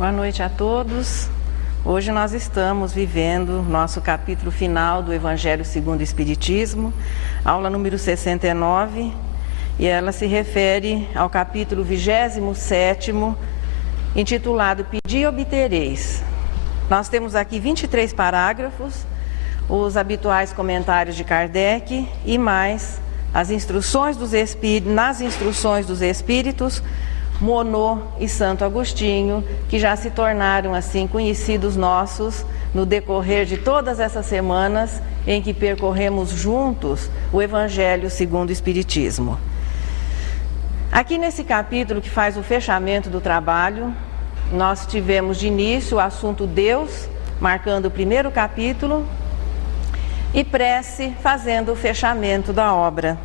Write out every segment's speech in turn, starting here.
Boa noite a todos. Hoje nós estamos vivendo nosso capítulo final do Evangelho segundo o Espiritismo, aula número 69, e ela se refere ao capítulo 27º, intitulado Pedi e Obtereis. Nós temos aqui 23 parágrafos, os habituais comentários de Kardec e mais as instruções dos Espíritos, nas instruções dos Espíritos, Monod e Santo Agostinho, que já se tornaram assim conhecidos nossos no decorrer de todas essas semanas em que percorremos juntos o Evangelho segundo o Espiritismo. Aqui nesse capítulo que faz o fechamento do trabalho, nós tivemos de início o assunto Deus, marcando o primeiro capítulo, e prece fazendo o fechamento da obra.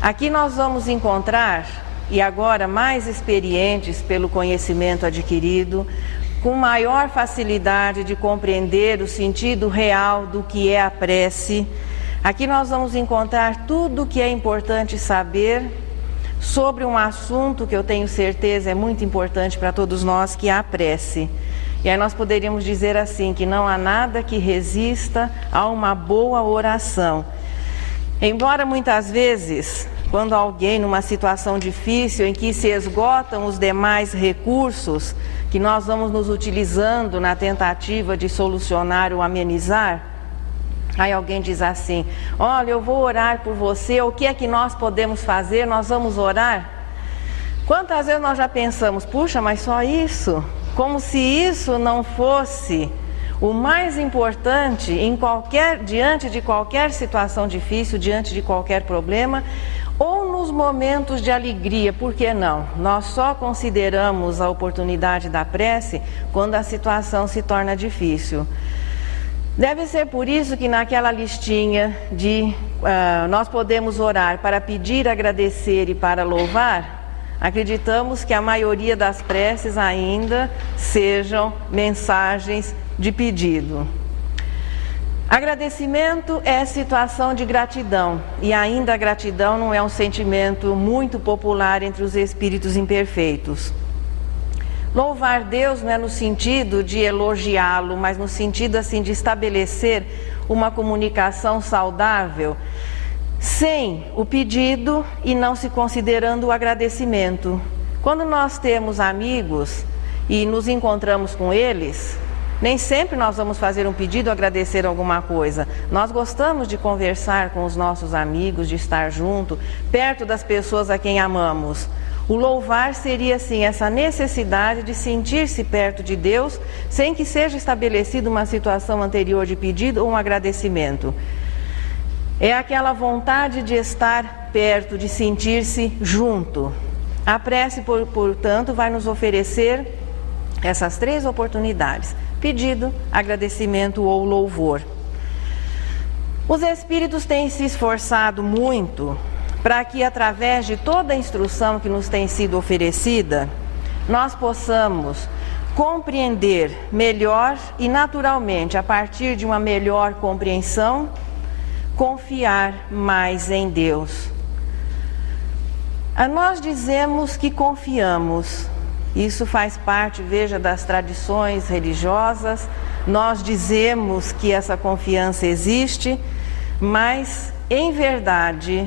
Aqui nós vamos encontrar, e agora mais experientes pelo conhecimento adquirido, com maior facilidade de compreender o sentido real do que é a prece, aqui nós vamos encontrar tudo o que é importante saber sobre um assunto que eu tenho certeza é muito importante para todos nós, que é a prece. E aí nós poderíamos dizer assim, que não há nada que resista a uma boa oração. Embora muitas vezes, quando alguém numa situação difícil em que se esgotam os demais recursos que nós vamos nos utilizando na tentativa de solucionar ou amenizar, aí alguém diz assim, olha, eu vou orar por você, o que é que nós podemos fazer? Nós vamos orar? Quantas vezes nós já pensamos, puxa, mas só isso? Como se isso não fosse o mais importante diante de qualquer situação difícil, diante de qualquer problema, ou nos momentos de alegria, por que não? Nós só consideramos a oportunidade da prece quando a situação se torna difícil. Deve ser por isso que naquela listinha de nós podemos orar para pedir, agradecer e para louvar, acreditamos que a maioria das preces ainda sejam mensagens de pedido. Agradecimento é situação de gratidão, e ainda a gratidão não é um sentimento muito popular entre os espíritos imperfeitos. Louvar Deus não é no sentido de elogiá-lo, mas no sentido assim de estabelecer uma comunicação saudável, sem o pedido e não se considerando o agradecimento. Quando nós temos amigos e nos encontramos com eles, nem sempre nós vamos fazer um pedido ou agradecer alguma coisa. Nós gostamos de conversar com os nossos amigos, de estar junto, perto das pessoas a quem amamos. O louvar seria, assim, essa necessidade de sentir-se perto de Deus, sem que seja estabelecida uma situação anterior de pedido ou um agradecimento. É aquela vontade de estar perto, de sentir-se junto. A prece, portanto, vai nos oferecer essas três oportunidades: pedido, agradecimento ou louvor. Os espíritos têm se esforçado muito para que, através de toda a instrução que nos tem sido oferecida, nós possamos compreender melhor e naturalmente, a partir de uma melhor compreensão, confiar mais em Deus. Nós dizemos que confiamos. Isso faz parte, veja, das tradições religiosas. Nós dizemos que essa confiança existe, mas, em verdade,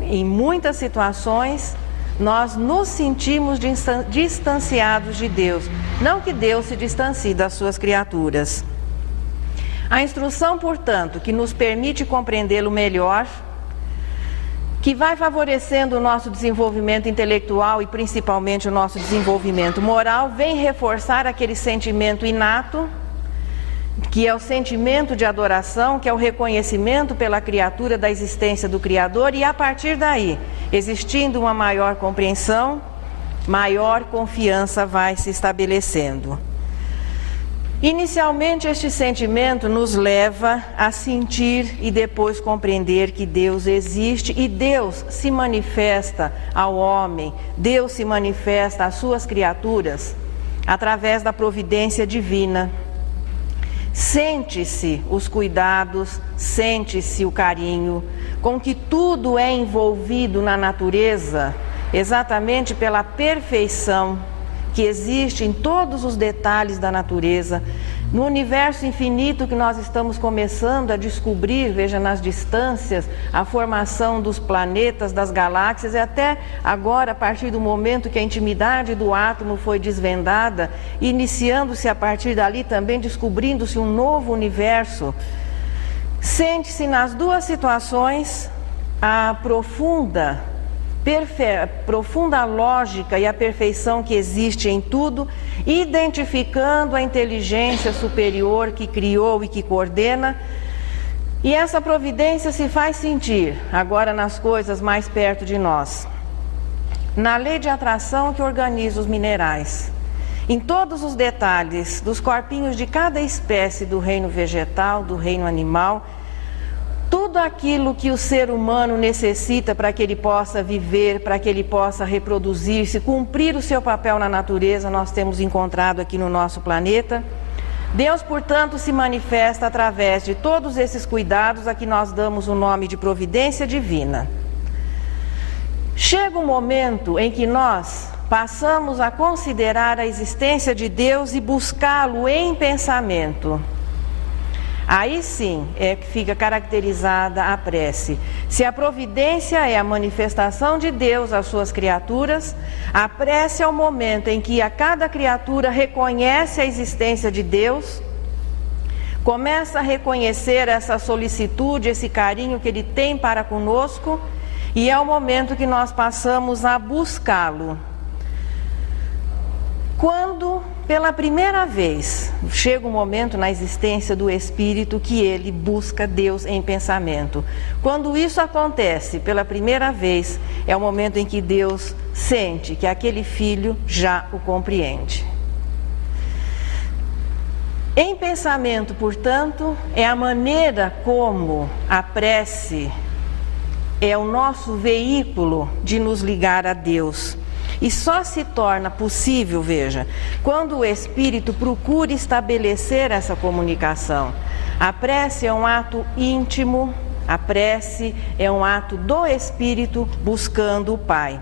em muitas situações, nós nos sentimos distanciados de Deus. Não que Deus se distancie das suas criaturas. A instrução, portanto, que nos permite compreendê-lo melhor, que vai favorecendo o nosso desenvolvimento intelectual e principalmente o nosso desenvolvimento moral, vem reforçar aquele sentimento inato, que é o sentimento de adoração, que é o reconhecimento pela criatura da existência do Criador, e a partir daí, existindo uma maior compreensão, maior confiança vai se estabelecendo. Inicialmente, este sentimento nos leva a sentir e depois compreender que Deus existe, e Deus se manifesta ao homem, Deus se manifesta às suas criaturas através da providência divina. Sente-se os cuidados, sente-se o carinho, com que tudo é envolvido na natureza, exatamente pela perfeição que existe em todos os detalhes da natureza, no universo infinito que nós estamos começando a descobrir, veja, nas distâncias, a formação dos planetas, das galáxias, e até agora, a partir do momento que a intimidade do átomo foi desvendada, iniciando-se a partir dali também, descobrindo-se um novo universo. Sente-se nas duas situações a profunda lógica e a perfeição que existe em tudo, identificando a inteligência superior que criou e que coordena. E essa providência se faz sentir agora nas coisas mais perto de nós. Na lei de atração que organiza os minerais, em todos os detalhes dos corpinhos de cada espécie do reino vegetal, do reino animal, tudo aquilo que o ser humano necessita para que ele possa viver, para que ele possa reproduzir-se, cumprir o seu papel na natureza, nós temos encontrado aqui no nosso planeta. Deus, portanto, se manifesta através de todos esses cuidados a que nós damos o nome de providência divina. Chega um momento em que nós passamos a considerar a existência de Deus e buscá-lo em pensamento. Aí sim é que fica caracterizada a prece. Se a providência é a manifestação de Deus às suas criaturas, a prece é o momento em que a cada criatura reconhece a existência de Deus, começa a reconhecer essa solicitude, esse carinho que Ele tem para conosco, e é o momento que nós passamos a buscá-lo. Quando, pela primeira vez, chega um momento na existência do espírito que ele busca Deus em pensamento. Quando isso acontece pela primeira vez, é o momento em que Deus sente que aquele filho já o compreende. Em pensamento, portanto, é a maneira como a prece é o nosso veículo de nos ligar a Deus. E só se torna possível, veja, quando o Espírito procura estabelecer essa comunicação. A prece é um ato íntimo, a prece é um ato do Espírito buscando o Pai.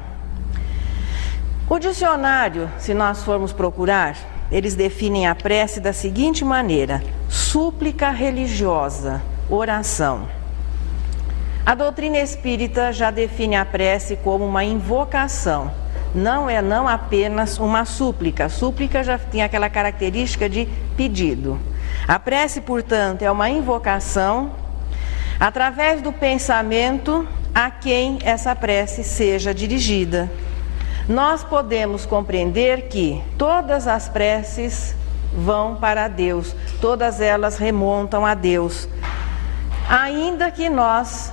O dicionário, se nós formos procurar, eles definem a prece da seguinte maneira: súplica religiosa, oração. A doutrina espírita já define a prece como uma invocação. Não é apenas uma súplica. A súplica já tem aquela característica de pedido. A prece, portanto, é uma invocação através do pensamento a quem essa prece seja dirigida. Nós podemos compreender que todas as preces vão para Deus, todas elas remontam a Deus, ainda que nós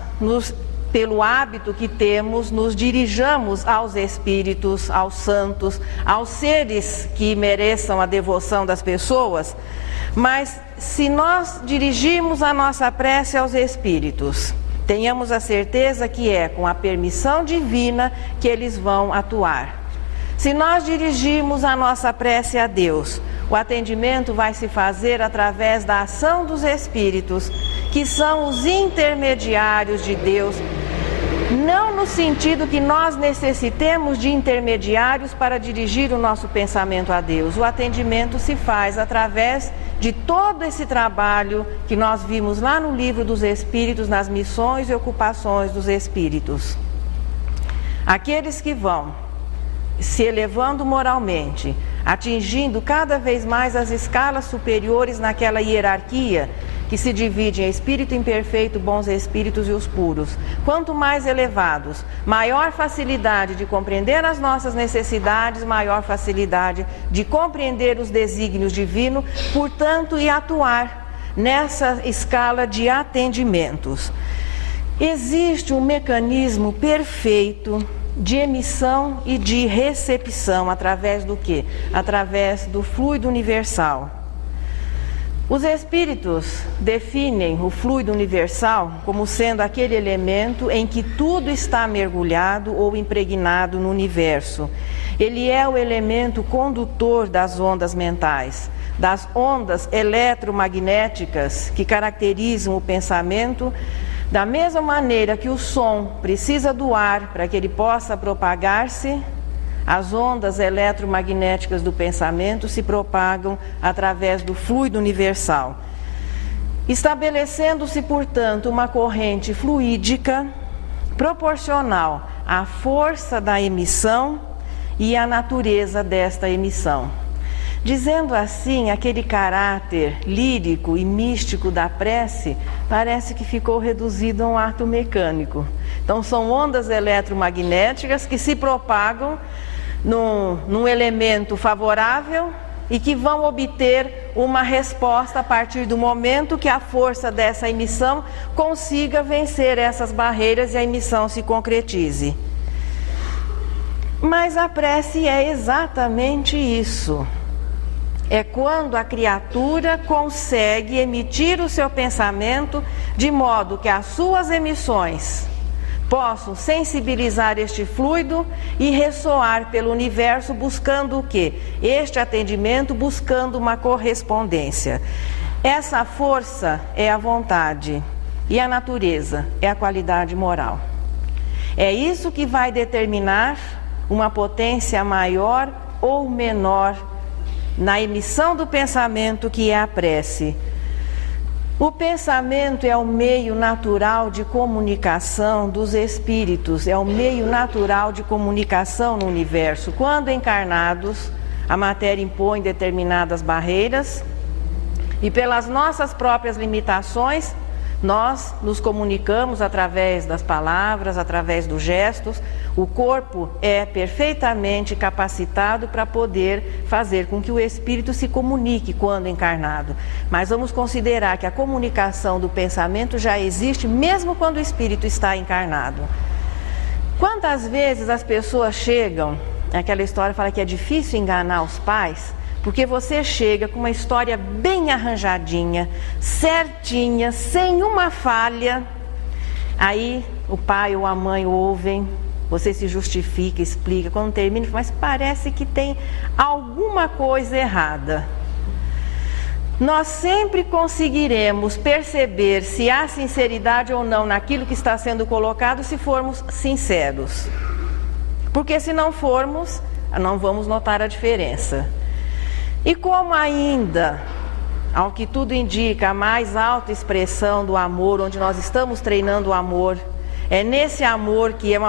pelo hábito que temos, nos dirijamos aos espíritos, aos santos, aos seres que mereçam a devoção das pessoas, mas se nós dirigimos a nossa prece aos espíritos, tenhamos a certeza que é com a permissão divina que eles vão atuar. Se nós dirigimos a nossa prece a Deus, o atendimento vai se fazer através da ação dos espíritos, que são os intermediários de Deus, não no sentido que nós necessitemos de intermediários para dirigir o nosso pensamento a Deus. O atendimento se faz através de todo esse trabalho que nós vimos lá no Livro dos Espíritos, nas missões e ocupações dos espíritos. Aqueles que vão se elevando moralmente, atingindo cada vez mais as escalas superiores naquela hierarquia que se divide em espírito imperfeito, bons espíritos e os puros. Quanto mais elevados, maior facilidade de compreender as nossas necessidades, maior facilidade de compreender os desígnios divinos, portanto, e atuar nessa escala de atendimentos. Existe um mecanismo perfeito de emissão e de recepção, através do quê? Através do fluido universal. Os espíritos definem o fluido universal como sendo aquele elemento em que tudo está mergulhado ou impregnado no universo. Ele é o elemento condutor das ondas mentais, das ondas eletromagnéticas que caracterizam o pensamento. Da mesma maneira que o som precisa do ar para que ele possa propagar-se, as ondas eletromagnéticas do pensamento se propagam através do fluido universal, estabelecendo-se, portanto, uma corrente fluídica proporcional à força da emissão e à natureza desta emissão. Dizendo assim, aquele caráter lírico e místico da prece parece que ficou reduzido a um ato mecânico. Então, são ondas eletromagnéticas que se propagam num elemento favorável e que vão obter uma resposta a partir do momento que a força dessa emissão consiga vencer essas barreiras e a emissão se concretize. Mas a prece é exatamente isso. É quando a criatura consegue emitir o seu pensamento de modo que as suas emissões possam sensibilizar este fluido e ressoar pelo universo, buscando o quê? Este atendimento, buscando uma correspondência. Essa força é a vontade e a natureza é a qualidade moral. É isso que vai determinar uma potência maior ou menor na emissão do pensamento, que é a prece. O pensamento é o meio natural de comunicação dos espíritos, é o meio natural de comunicação no universo. Quando encarnados, a matéria impõe determinadas barreiras e pelas nossas próprias limitações, nós nos comunicamos através das palavras, através dos gestos. O corpo é perfeitamente capacitado para poder fazer com que o espírito se comunique quando encarnado. Mas vamos considerar que a comunicação do pensamento já existe mesmo quando o espírito está encarnado. Quantas vezes as pessoas chegam, aquela história fala que é difícil enganar os pais, porque você chega com uma história bem arranjadinha, certinha, sem uma falha. Aí o pai ou a mãe ouvem, você se justifica, explica. Quando termina, mas parece que tem alguma coisa errada. Nós sempre conseguiremos perceber se há sinceridade ou não naquilo que está sendo colocado, se formos sinceros. Porque se não formos, não vamos notar a diferença. E como ainda, ao que tudo indica, a mais alta expressão do amor, onde nós estamos treinando o amor, é nesse amor que é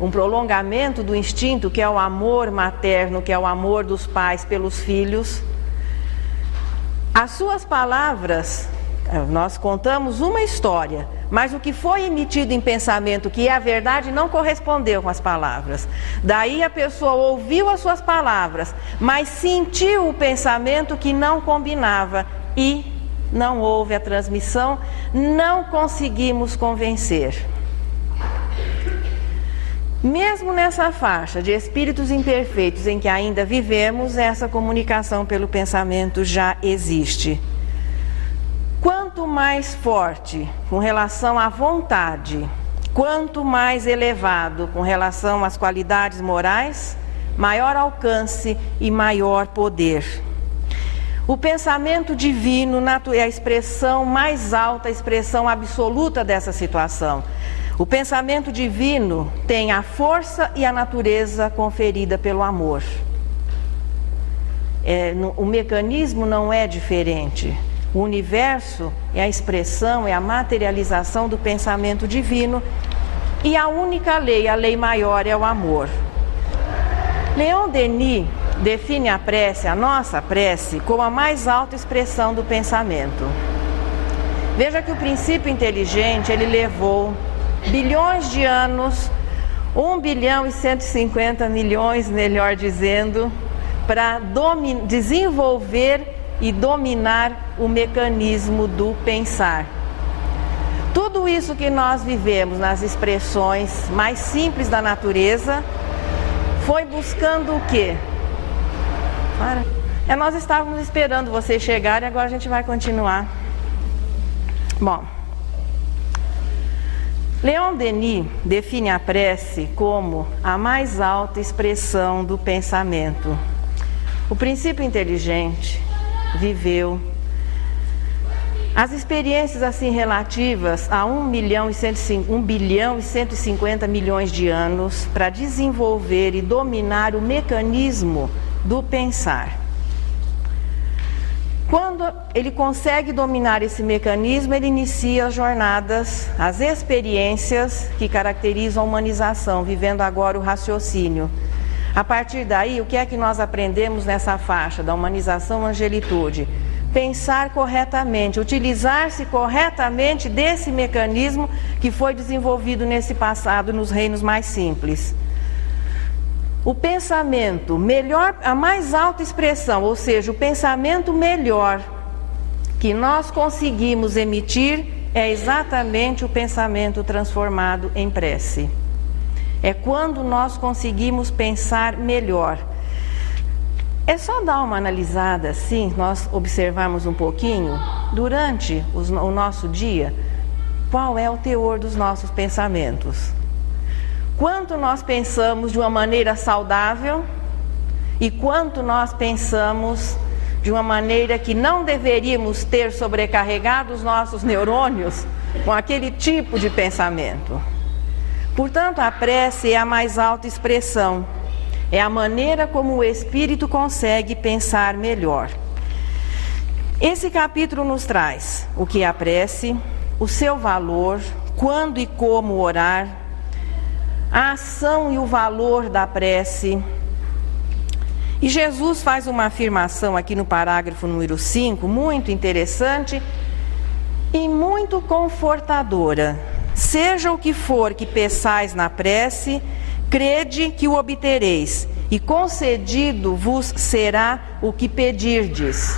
um prolongamento do instinto, que é o amor materno, que é o amor dos pais pelos filhos. As suas palavras, nós contamos uma história, mas o que foi emitido em pensamento, que é a verdade, não correspondeu com as palavras. Daí a pessoa ouviu as suas palavras, mas sentiu o pensamento que não combinava e não houve a transmissão, não conseguimos convencer. Mesmo nessa faixa de espíritos imperfeitos em que ainda vivemos, essa comunicação pelo pensamento já existe. Quanto mais forte com relação à vontade, quanto mais elevado com relação às qualidades morais, maior alcance e maior poder. O pensamento divino é a expressão mais alta, a expressão absoluta dessa situação. O pensamento divino tem a força e a natureza conferida pelo amor. O mecanismo não é diferente. O universo é a expressão, é a materialização do pensamento divino e a única lei, a lei maior, é o amor. Leon Denis define a prece, a nossa prece, como a mais alta expressão do pensamento. Veja que o princípio inteligente, ele levou bilhões de anos, 1 bilhão e 150 milhões, melhor dizendo, para desenvolver e dominar o mecanismo do pensar. Tudo isso que nós vivemos nas expressões mais simples da natureza foi buscando o quê? Nós estávamos esperando vocês chegarem e agora a gente vai continuar. Bom, Leon Denis define a prece como a mais alta expressão do pensamento. O princípio inteligente viveu As experiências assim relativas a 1 bilhão e 150 milhões de anos para desenvolver e dominar o mecanismo do pensar. Quando ele consegue dominar esse mecanismo, ele inicia as jornadas, as experiências que caracterizam a humanização, vivendo agora o raciocínio. A partir daí, o que é que nós aprendemos nessa faixa da humanização angelitude? Pensar corretamente, utilizar-se corretamente desse mecanismo que foi desenvolvido nesse passado nos reinos mais simples. O pensamento melhor, a mais alta expressão, ou seja, o pensamento melhor que nós conseguimos emitir é exatamente o pensamento transformado em prece. É quando nós conseguimos pensar melhor. É só dar uma analisada assim, nós observarmos um pouquinho, durante o nosso dia, qual é o teor dos nossos pensamentos. Quanto nós pensamos de uma maneira saudável e quanto nós pensamos de uma maneira que não deveríamos ter sobrecarregado os nossos neurônios com aquele tipo de pensamento. Portanto, a prece é a mais alta expressão. É a maneira como o Espírito consegue pensar melhor. Esse capítulo nos traz o que é a prece, o seu valor, quando e como orar, a ação e o valor da prece. E Jesus faz uma afirmação aqui no parágrafo número 5, muito interessante e muito confortadora. Seja o que for que peçais na prece, crede que o obtereis, e concedido vos será o que pedirdes.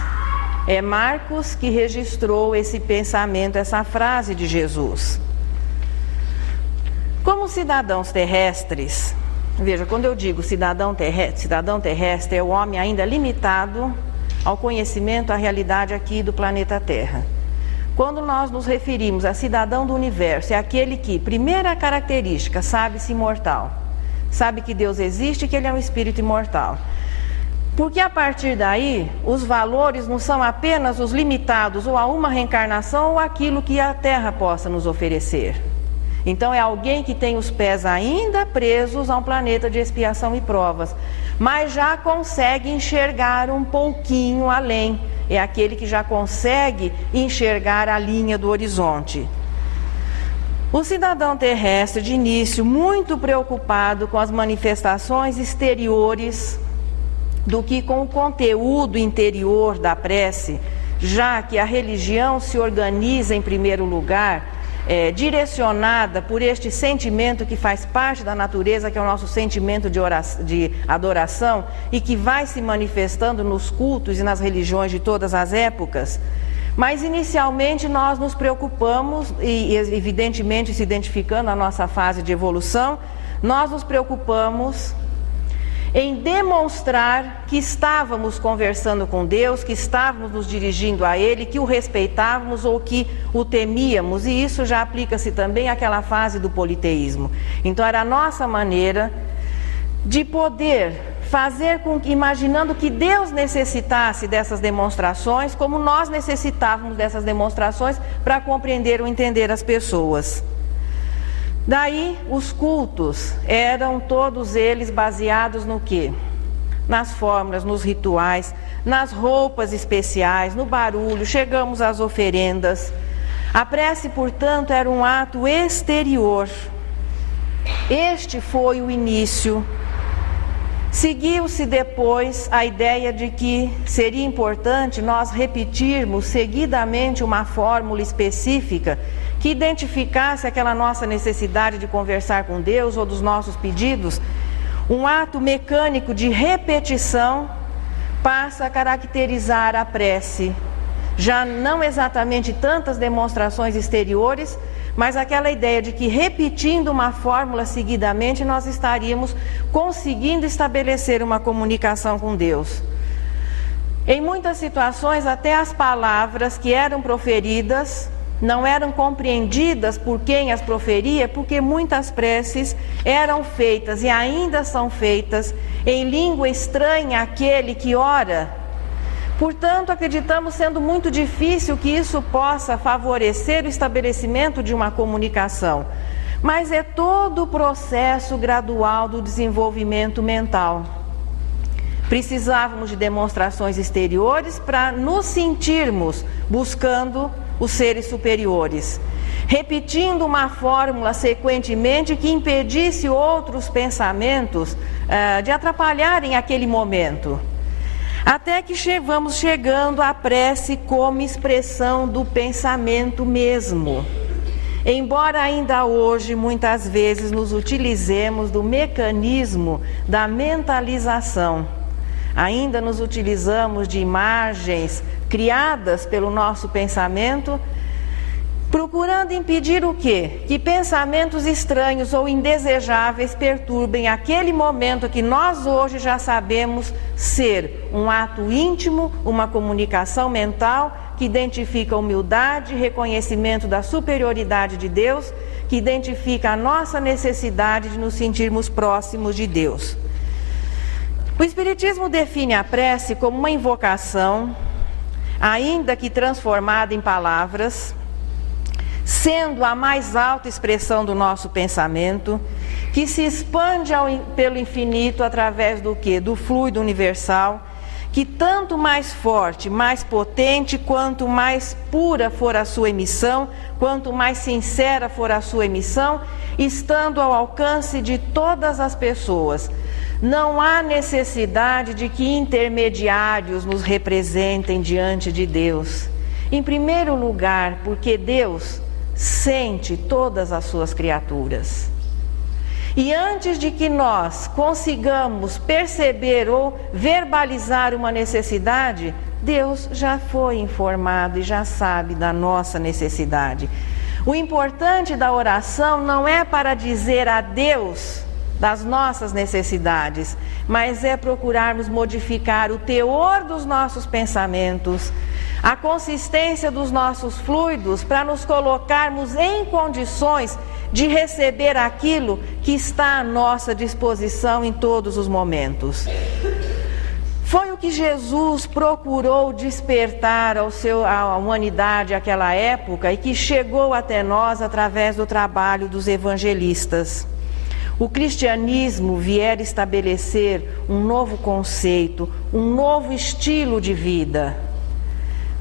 É Marcos que registrou esse pensamento, essa frase de Jesus. Como cidadãos terrestres, veja, quando eu digo cidadão terrestre é o homem ainda limitado ao conhecimento, à realidade aqui do planeta Terra. Quando nós nos referimos a cidadão do universo, é aquele que, primeira característica, sabe-se imortal. Sabe que Deus existe e que Ele é um espírito imortal. Porque a partir daí, os valores não são apenas os limitados ou a uma reencarnação ou aquilo que a Terra possa nos oferecer. Então é alguém que tem os pés ainda presos a um planeta de expiação e provas, mas já consegue enxergar um pouquinho além. É aquele que já consegue enxergar a linha do horizonte. O cidadão terrestre, de início, muito preocupado com as manifestações exteriores do que com o conteúdo interior da prece, já que a religião se organiza em primeiro lugar, direcionada por este sentimento que faz parte da natureza, que é o nosso sentimento de adoração e que vai se manifestando nos cultos e nas religiões de todas as épocas. Mas inicialmente nós nos preocupamos, e evidentemente se identificando a nossa fase de evolução, nós nos preocupamos em demonstrar que estávamos conversando com Deus, que estávamos nos dirigindo a Ele, que o respeitávamos ou que o temíamos, e isso já aplica-se também àquela fase do politeísmo. Então era a nossa maneira de poder fazer com que, imaginando que Deus necessitasse dessas demonstrações, como nós necessitávamos dessas demonstrações para compreender ou entender as pessoas. Daí, os cultos eram todos eles baseados no quê? Nas fórmulas, nos rituais, nas roupas especiais, no barulho, chegamos às oferendas. A prece, portanto, era um ato exterior. Este foi o início. Seguiu-se depois a ideia de que seria importante nós repetirmos seguidamente uma fórmula específica que identificasse aquela nossa necessidade de conversar com Deus ou dos nossos pedidos. Um ato mecânico de repetição passa a caracterizar a prece. Já não exatamente tantas demonstrações exteriores, mas aquela ideia de que repetindo uma fórmula seguidamente nós estaríamos conseguindo estabelecer uma comunicação com Deus. Em muitas situações, até as palavras que eram proferidas não eram compreendidas por quem as proferia, porque muitas preces eram feitas e ainda são feitas em língua estranha àquele que ora, Portanto, acreditamos sendo muito difícil que isso possa favorecer o estabelecimento de uma comunicação, mas é todo o processo gradual do desenvolvimento mental. Precisávamos de demonstrações exteriores para nos sentirmos buscando os seres superiores, repetindo uma fórmula sequentemente que impedisse outros pensamentos de atrapalharem aquele momento. Até que vamos chegando à prece como expressão do pensamento mesmo. Embora ainda hoje, muitas vezes, nos utilizemos do mecanismo da mentalização, ainda nos utilizamos de imagens criadas pelo nosso pensamento, procurando impedir o quê? Que pensamentos estranhos ou indesejáveis perturbem aquele momento que nós hoje já sabemos ser um ato íntimo, uma comunicação mental que identifica a humildade, reconhecimento da superioridade de Deus, que identifica a nossa necessidade de nos sentirmos próximos de Deus. O Espiritismo define a prece como uma invocação, ainda que transformada em palavras, sendo a mais alta expressão do nosso pensamento, que se expande pelo infinito através do quê? Do fluido universal, que tanto mais forte, mais potente, quanto mais pura for a sua emissão, quanto mais sincera for a sua emissão, estando ao alcance de todas as pessoas. Não há necessidade de que intermediários nos representem diante de Deus. Em primeiro lugar, porque Deus sente todas as suas criaturas. E antes de que nós consigamos perceber ou verbalizar uma necessidade, Deus já foi informado e já sabe da nossa necessidade. O importante da oração não é para dizer a Deus das nossas necessidades, mas é procurarmos modificar o teor dos nossos pensamentos, a consistência dos nossos fluidos, para nos colocarmos em condições de receber aquilo que está à nossa disposição em todos os momentos. Foi o que Jesus procurou despertar à humanidade naquela época e que chegou até nós através do trabalho dos evangelistas. O cristianismo vier estabelecer um novo conceito, um novo estilo de vida.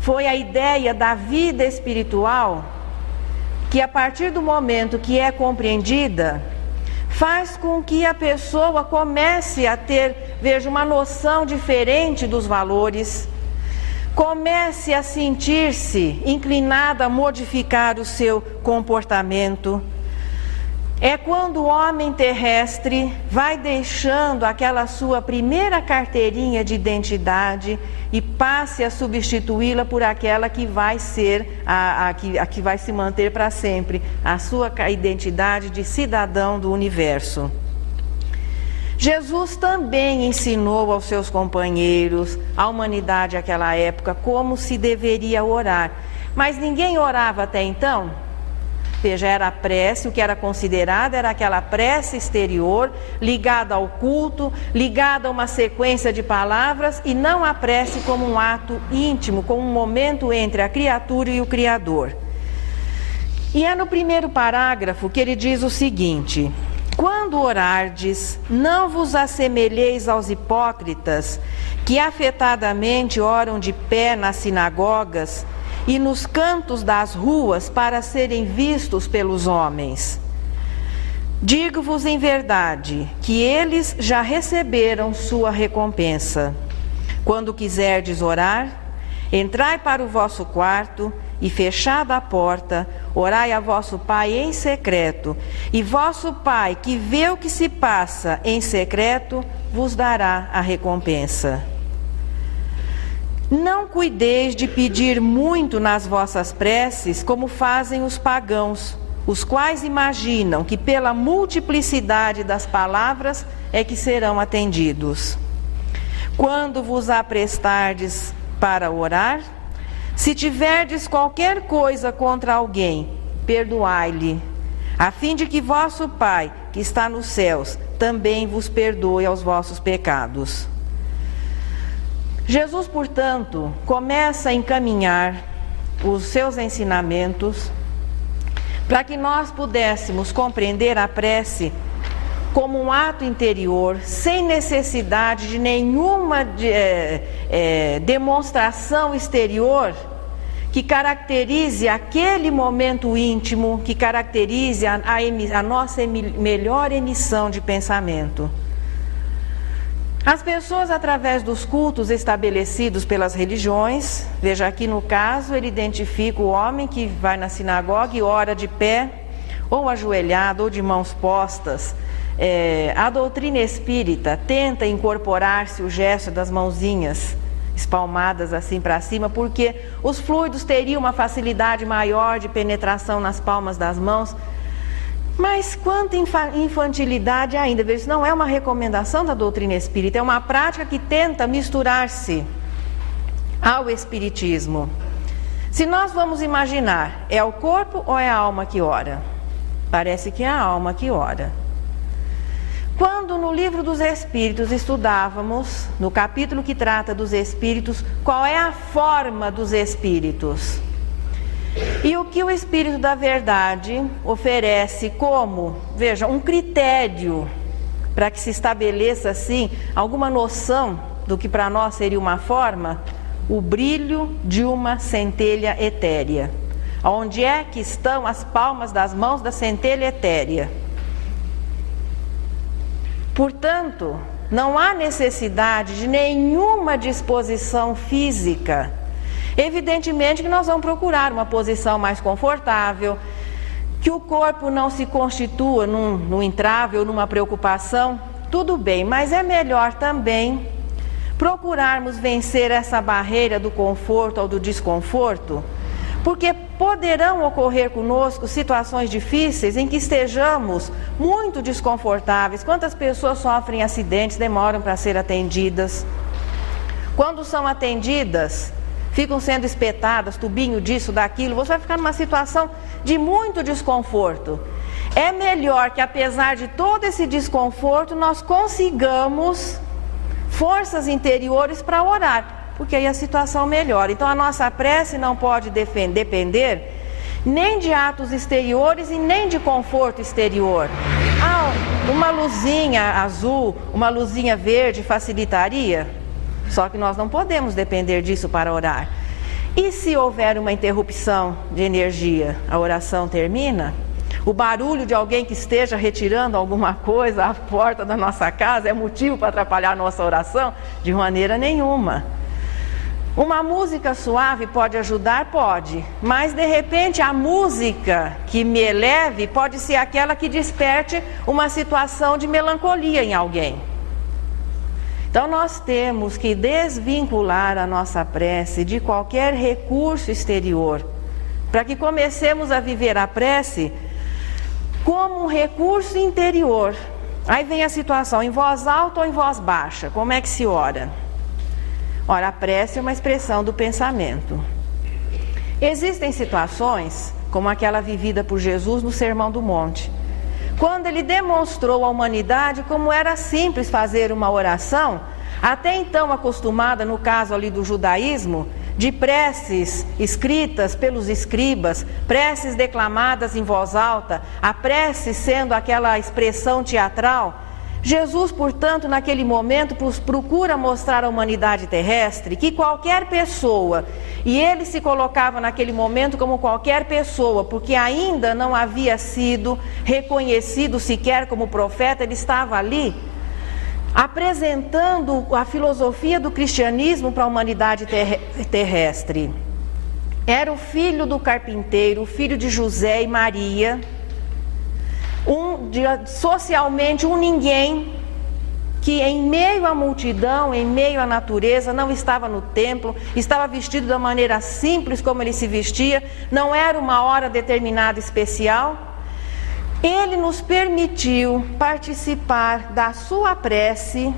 Foi a ideia da vida espiritual que, a partir do momento que é compreendida, faz com que a pessoa comece a ter, uma noção diferente dos valores, comece a sentir-se inclinada a modificar o seu comportamento. É quando o homem terrestre vai deixando aquela sua primeira carteirinha de identidade e passe a substituí-la por aquela que vai ser, a que vai se manter para sempre, a sua identidade de cidadão do universo. Jesus também ensinou aos seus companheiros, à humanidade naquela época, como se deveria orar. Mas ninguém orava até então. Seja, era a prece, o que era considerado era aquela prece exterior, ligada ao culto, ligada a uma sequência de palavras, e não a prece como um ato íntimo, como um momento entre a criatura e o Criador. E é no primeiro parágrafo que ele diz o seguinte: quando orardes, não vos assemelheis aos hipócritas, que afetadamente oram de pé nas sinagogas e nos cantos das ruas para serem vistos pelos homens. Digo-vos em verdade que eles já receberam sua recompensa. Quando quiserdes orar, entrai para o vosso quarto e, fechada a porta, orai a vosso Pai em secreto, e vosso Pai, que vê o que se passa em secreto, vos dará a recompensa. Não cuideis de pedir muito nas vossas preces, como fazem os pagãos, os quais imaginam que pela multiplicidade das palavras é que serão atendidos. Quando vos aprestardes para orar, se tiverdes qualquer coisa contra alguém, perdoai-lhe, a fim de que vosso Pai, que está nos céus, também vos perdoe aos vossos pecados. Jesus, portanto, começa a encaminhar os seus ensinamentos para que nós pudéssemos compreender a prece como um ato interior, sem necessidade de nenhuma demonstração exterior que caracterize aquele momento íntimo, que caracterize a nossa melhor emissão de pensamento. As pessoas, através dos cultos estabelecidos pelas religiões, veja aqui no caso, ele identifica o homem que vai na sinagoga e ora de pé, ou ajoelhado, ou de mãos postas. A doutrina espírita tenta incorporar-se o gesto das mãozinhas espalmadas assim para cima, porque os fluidos teriam uma facilidade maior de penetração nas palmas das mãos. Mas quanta infantilidade ainda, isso não é uma recomendação da doutrina espírita, é uma prática que tenta misturar-se ao espiritismo. Se nós vamos imaginar, é o corpo ou é a alma que ora? Parece que é a alma que ora. Quando no livro dos Espíritos estudávamos, no capítulo que trata dos Espíritos, qual é a forma dos Espíritos? E o que o Espírito da Verdade oferece como, veja, um critério para que se estabeleça assim alguma noção do que para nós seria uma forma, o brilho de uma centelha etérea. Onde é que estão as palmas das mãos da centelha etérea? Portanto, não há necessidade de nenhuma disposição física. Evidentemente que nós vamos procurar uma posição mais confortável, que o corpo não se constitua num entrave ou numa preocupação, tudo bem, mas é melhor também procurarmos vencer essa barreira do conforto ou do desconforto, porque poderão ocorrer conosco situações difíceis em que estejamos muito desconfortáveis. Quantas pessoas sofrem acidentes, demoram para ser atendidas? Quando são atendidas, ficam sendo espetadas, tubinho disso, daquilo, você vai ficar numa situação de muito desconforto. É melhor que, apesar de todo esse desconforto, nós consigamos forças interiores para orar, porque aí a situação melhora. Então a nossa prece não pode depender nem de atos exteriores e nem de conforto exterior. Uma luzinha azul, uma luzinha verde facilitaria? Só que nós não podemos depender disso para orar. E se houver uma interrupção de energia, a oração termina? O barulho de alguém que esteja retirando alguma coisa à porta da nossa casa é motivo para atrapalhar a nossa oração? De maneira nenhuma. Uma música suave pode ajudar? Pode. Mas de repente a música que me eleve pode ser aquela que desperte uma situação de melancolia em alguém. Então nós temos que desvincular a nossa prece de qualquer recurso exterior, para que comecemos a viver a prece como um recurso interior. Aí vem a situação, em voz alta ou em voz baixa, como é que se ora? Ora, a prece é uma expressão do pensamento. Existem situações, como aquela vivida por Jesus no Sermão do Monte, quando ele demonstrou à humanidade como era simples fazer uma oração, até então acostumada, no caso ali do judaísmo, de preces escritas pelos escribas, preces declamadas em voz alta, a prece sendo aquela expressão teatral. Jesus, portanto, naquele momento procura mostrar à humanidade terrestre que qualquer pessoa, e ele se colocava naquele momento como qualquer pessoa, porque ainda não havia sido reconhecido sequer como profeta, ele estava ali apresentando a filosofia do cristianismo para a humanidade terrestre. Era o filho do carpinteiro, o filho de José e Maria, socialmente um ninguém, que em meio à multidão, em meio à natureza, não estava no templo, estava vestido da maneira simples como ele se vestia, não era uma hora determinada especial. Ele nos permitiu participar da sua prece,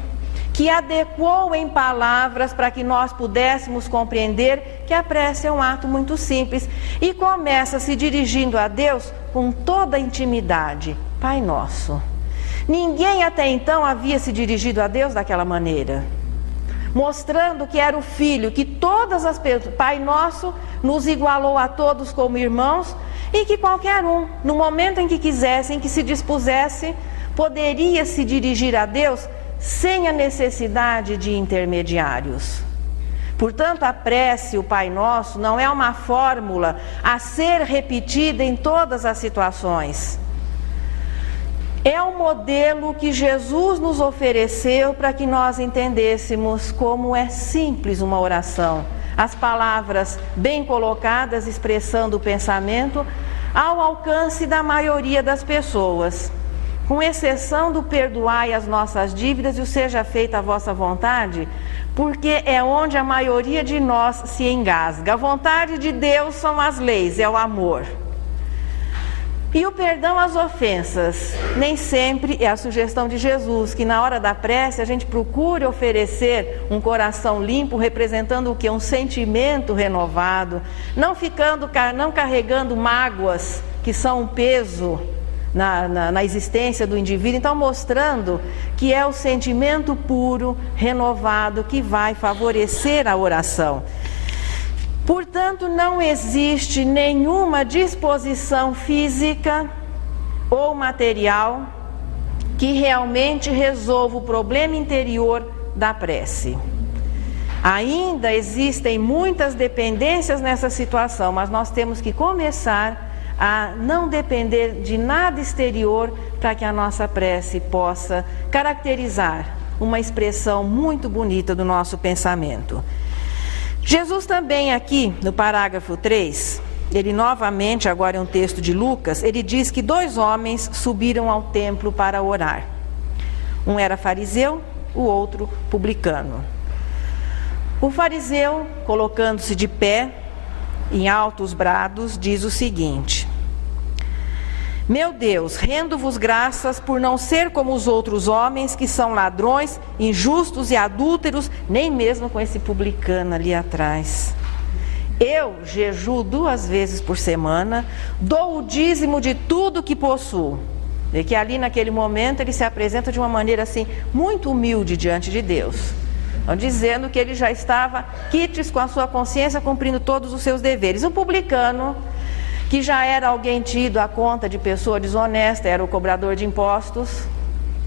que adequou em palavras para que nós pudéssemos compreender que a prece é um ato muito simples, e começa se dirigindo a Deus com toda a intimidade: Pai Nosso. Ninguém até então havia se dirigido a Deus daquela maneira. mostrando que era o Filho, que todas as pessoas, Pai Nosso nos igualou a todos como irmãos, e que qualquer um, no momento em que quisesse, em que se dispusesse, poderia se dirigir a Deus sem a necessidade de intermediários. Portanto, a prece, o Pai Nosso, não é uma fórmula a ser repetida em todas as situações. É um modelo que Jesus nos ofereceu para que nós entendêssemos como é simples uma oração. As palavras bem colocadas, expressando o pensamento, ao alcance da maioria das pessoas. Com exceção do perdoai as nossas dívidas e o seja feita a vossa vontade, porque é onde a maioria de nós se engasga. A vontade de Deus são as leis, é o amor. E o perdão às ofensas, nem sempre é a sugestão de Jesus, que na hora da prece a gente procure oferecer um coração limpo, representando o quê? Um sentimento renovado, não carregando mágoas que são um peso na existência do indivíduo. Então, mostrando que é o sentimento puro, renovado, que vai favorecer a oração. Portanto, não existe nenhuma disposição física ou material que realmente resolva o problema interior da prece. Ainda existem muitas dependências nessa situação, mas nós temos que começar a não depender de nada exterior para que a nossa prece possa caracterizar uma expressão muito bonita do nosso pensamento. Jesus também aqui, no parágrafo 3, ele novamente, agora é um texto de Lucas, ele diz que 2 homens subiram ao templo para orar. Um era fariseu, o outro publicano. O fariseu, colocando-se de pé, em altos brados, diz o seguinte: meu Deus, rendo-vos graças por não ser como os outros homens que são ladrões, injustos e adúlteros, nem mesmo com esse publicano ali atrás. Eu jejuo 2 vezes por semana, dou o dízimo de tudo que possuo. E que ali naquele momento ele se apresenta de uma maneira assim, muito humilde diante de Deus. Dizendo que ele já estava quites com a sua consciência, cumprindo todos os seus deveres. O publicano, que já era alguém tido à conta de pessoa desonesta, era o cobrador de impostos,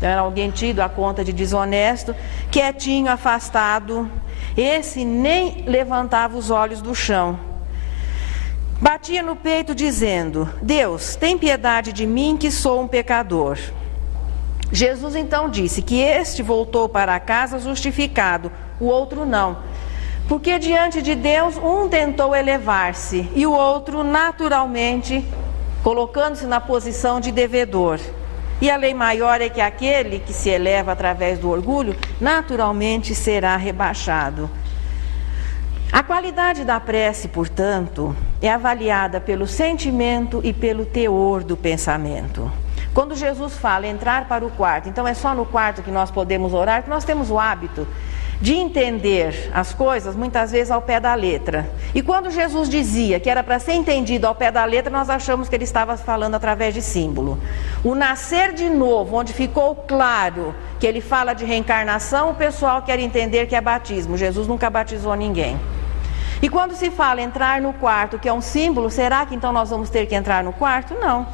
era alguém tido à conta de desonesto, quietinho, afastado, esse nem levantava os olhos do chão. Batia no peito dizendo: Deus, tem piedade de mim que sou um pecador. Jesus então disse que este voltou para casa justificado, o outro não. Porque diante de Deus, um tentou elevar-se e o outro, naturalmente, colocando-se na posição de devedor. E a lei maior é que aquele que se eleva através do orgulho, naturalmente será rebaixado. A qualidade da prece, portanto, é avaliada pelo sentimento e pelo teor do pensamento. Quando Jesus fala entrar para o quarto, então é só no quarto que nós podemos orar, porque nós temos o hábito de entender as coisas muitas vezes ao pé da letra. E quando Jesus dizia que era para ser entendido ao pé da letra, nós achamos que ele estava falando através de símbolo. O nascer de novo, onde ficou claro que ele fala de reencarnação, o pessoal quer entender que é batismo. Jesus nunca batizou ninguém. E quando se fala entrar no quarto, que é um símbolo, será que então nós vamos ter que entrar no quarto? Não.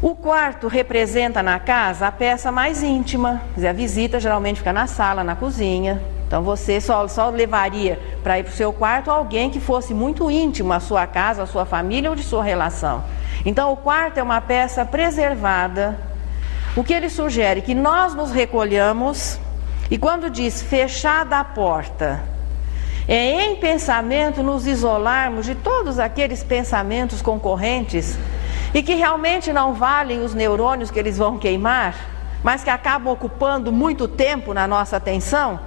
O quarto representa na casa a peça mais íntima. A visita geralmente fica na sala, na cozinha. Então você só levaria para ir para o seu quarto alguém que fosse muito íntimo à sua casa, à sua família ou de sua relação. Então o quarto é uma peça preservada. O que ele sugere? Que nós nos recolhamos, e quando diz fechada a porta, é em pensamento nos isolarmos de todos aqueles pensamentos concorrentes e que realmente não valem os neurônios que eles vão queimar, mas que acabam ocupando muito tempo na nossa atenção.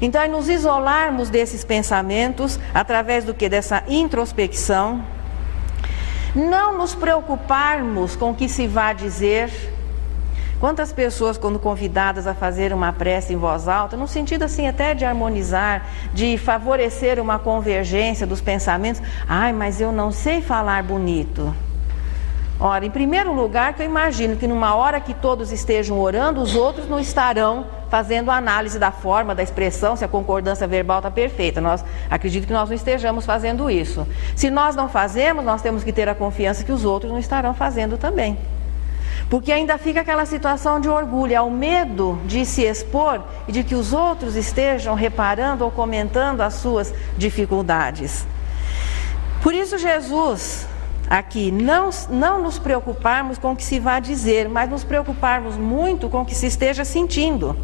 Então é nos isolarmos desses pensamentos, através do que? Dessa introspecção. Não nos preocuparmos com o que se vai dizer. Quantas pessoas, quando convidadas a fazer uma prece em voz alta, no sentido assim até de harmonizar, de favorecer uma convergência dos pensamentos, ai, mas eu não sei falar bonito. Ora, em primeiro lugar, que eu imagino que numa hora que todos estejam orando, os outros não estarão fazendo análise da forma, da expressão, se a concordância verbal está perfeita. Acredito que nós não estejamos fazendo isso. Se nós não fazemos, nós temos que ter a confiança que os outros não estarão fazendo também. Porque ainda fica aquela situação de orgulho, é o medo de se expor e de que os outros estejam reparando ou comentando as suas dificuldades. Por isso Jesus, aqui, não nos preocuparmos com o que se vai dizer, mas nos preocuparmos muito com o que se esteja sentindo.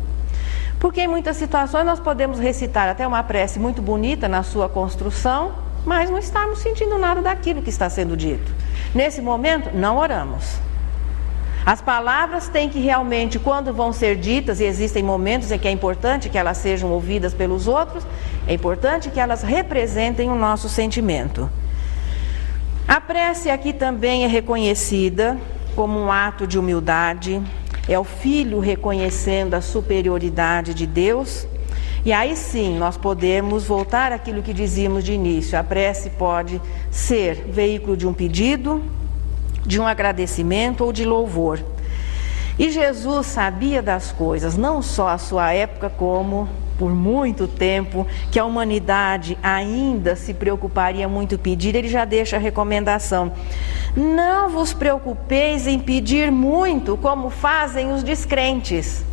Porque em muitas situações nós podemos recitar até uma prece muito bonita na sua construção, mas não estarmos sentindo nada daquilo que está sendo dito. Nesse momento, não oramos. As palavras têm que realmente, quando vão ser ditas, e existem momentos em que é importante que elas sejam ouvidas pelos outros, é importante que elas representem o nosso sentimento. A prece aqui também é reconhecida como um ato de humildade, é o filho reconhecendo a superioridade de Deus, e aí sim nós podemos voltar àquilo que dizíamos de início. A prece pode ser veículo de um pedido, de um agradecimento ou de louvor. E Jesus sabia das coisas, não só a sua época, como por muito tempo, que a humanidade ainda se preocuparia muito em pedir. Ele já deixa a recomendação: não vos preocupeis em pedir muito, como fazem os descrentes,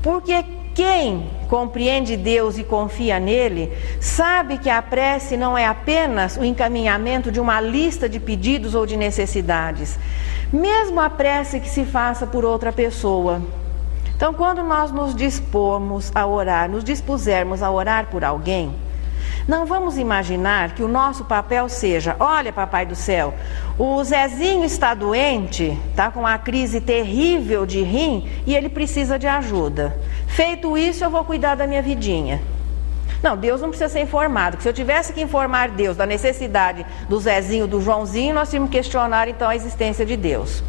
porque quem compreende Deus e confia nele, sabe que a prece não é apenas o encaminhamento de uma lista de pedidos ou de necessidades, mesmo a prece que se faça por outra pessoa. Então, quando nós nos dispusermos a orar por alguém, não vamos imaginar que o nosso papel seja: olha, Papai do Céu, o Zezinho está doente, está com uma crise terrível de rim e ele precisa de ajuda. Feito isso, eu vou cuidar da minha vidinha. Não, Deus não precisa ser informado, porque se eu tivesse que informar Deus da necessidade do Zezinho, do Joãozinho, nós tínhamos que questionar então a existência de Deus.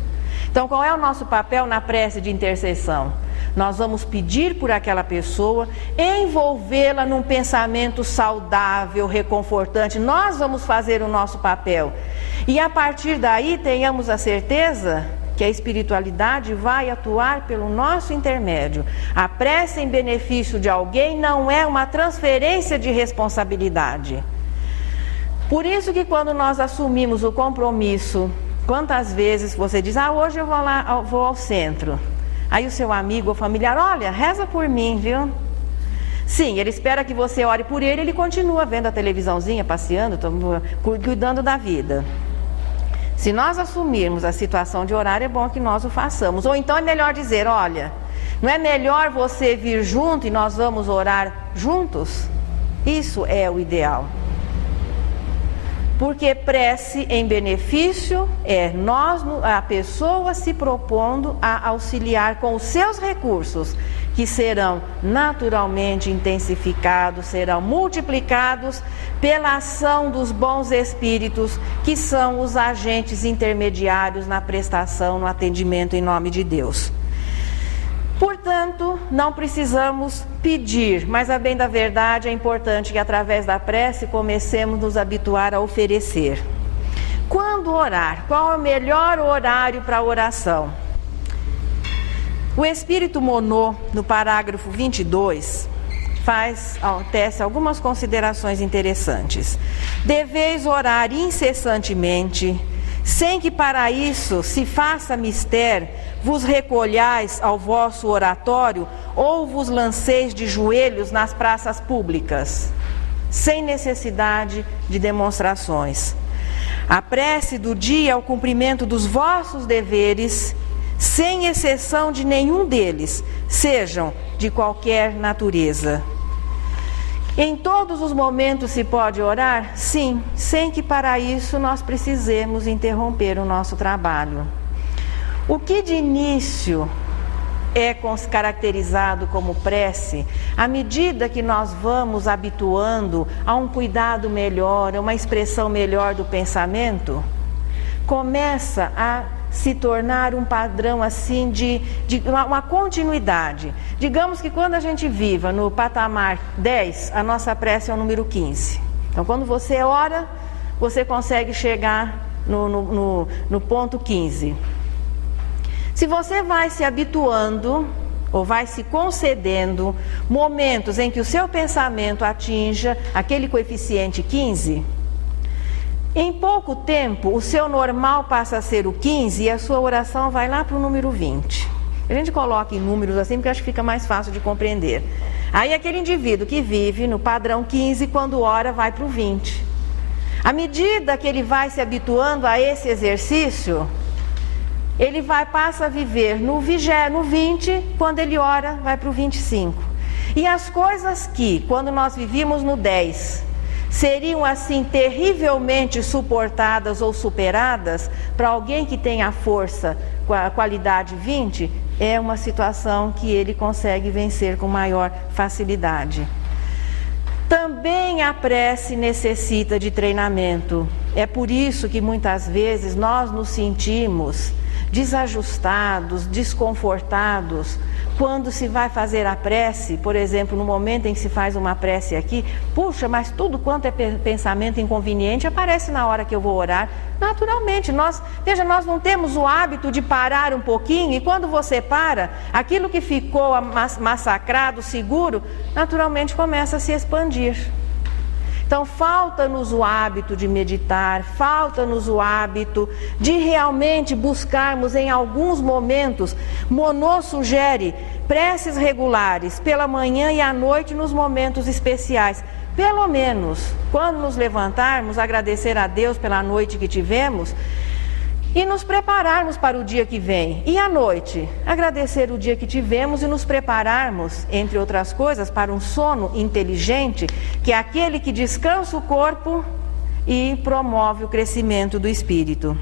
Então, qual é o nosso papel na prece de intercessão? Nós vamos pedir por aquela pessoa, envolvê-la num pensamento saudável, reconfortante. Nós vamos fazer o nosso papel. E a partir daí, tenhamos a certeza que a espiritualidade vai atuar pelo nosso intermédio. A prece em benefício de alguém não é uma transferência de responsabilidade. Por isso que quando nós assumimos o compromisso, quantas vezes você diz: hoje eu vou ao centro. Aí o seu amigo ou familiar: olha, reza por mim, viu? Sim, ele espera que você ore por ele, ele continua vendo a televisãozinha, passeando, cuidando da vida. Se nós assumirmos a situação de orar, é bom que nós o façamos. Ou então é melhor dizer: olha, não é melhor você vir junto e nós vamos orar juntos? Isso é o ideal. Porque prece em benefício é a pessoa se propondo a auxiliar com os seus recursos, que serão naturalmente intensificados, serão multiplicados pela ação dos bons espíritos, que são os agentes intermediários na prestação, no atendimento em nome de Deus. Portanto, não precisamos pedir, mas a bem da verdade é importante que através da prece comecemos a nos habituar a oferecer. Quando orar? Qual é o melhor horário para a oração? O Espírito Monod, no parágrafo 22, tece algumas considerações interessantes. Deveis orar incessantemente, sem que para isso se faça mister, vos recolhais ao vosso oratório ou vos lanceis de joelhos nas praças públicas, sem necessidade de demonstrações. A prece do dia é o cumprimento dos vossos deveres, sem exceção de nenhum deles, sejam de qualquer natureza. Em todos os momentos se pode orar? Sim, sem que para isso nós precisemos interromper o nosso trabalho. O que de início é caracterizado como prece, à medida que nós vamos habituando a um cuidado melhor, a uma expressão melhor do pensamento, começa a se tornar um padrão assim de uma continuidade. Digamos que quando a gente viva no patamar 10, a nossa prece é o número 15. Então, quando você ora, você consegue chegar no ponto 15. Se você vai se habituando ou vai se concedendo momentos em que o seu pensamento atinja aquele coeficiente 15, em pouco tempo o seu normal passa a ser o 15 e a sua oração vai lá para o número 20. A gente coloca em números assim porque acho que fica mais fácil de compreender. Aí aquele indivíduo que vive no padrão 15, quando ora, vai para o 20. À medida que ele vai se habituando a esse exercício, ele passa a viver no 20, quando ele ora, vai para o 25. E as coisas que, quando nós vivíamos no 10, seriam assim terrivelmente suportadas ou superadas, para alguém que tem a força com a qualidade 20, é uma situação que ele consegue vencer com maior facilidade. Também a prece necessita de treinamento. É por isso que muitas vezes nós nos sentimos desajustados, desconfortados, quando se vai fazer a prece, por exemplo, no momento em que se faz uma prece aqui, puxa, mas tudo quanto é pensamento inconveniente aparece na hora que eu vou orar. Naturalmente, nós não temos o hábito de parar um pouquinho, e quando você para, aquilo que ficou massacrado, seguro, naturalmente começa a se expandir. Então, falta-nos o hábito de meditar, falta-nos o hábito de realmente buscarmos em alguns momentos. Monod sugere preces regulares pela manhã e à noite nos momentos especiais. Pelo menos, quando nos levantarmos, agradecer a Deus pela noite que tivemos e nos prepararmos para o dia que vem. E à noite, agradecer o dia que tivemos e nos prepararmos, entre outras coisas, para um sono inteligente, que é aquele que descansa o corpo e promove o crescimento do espírito.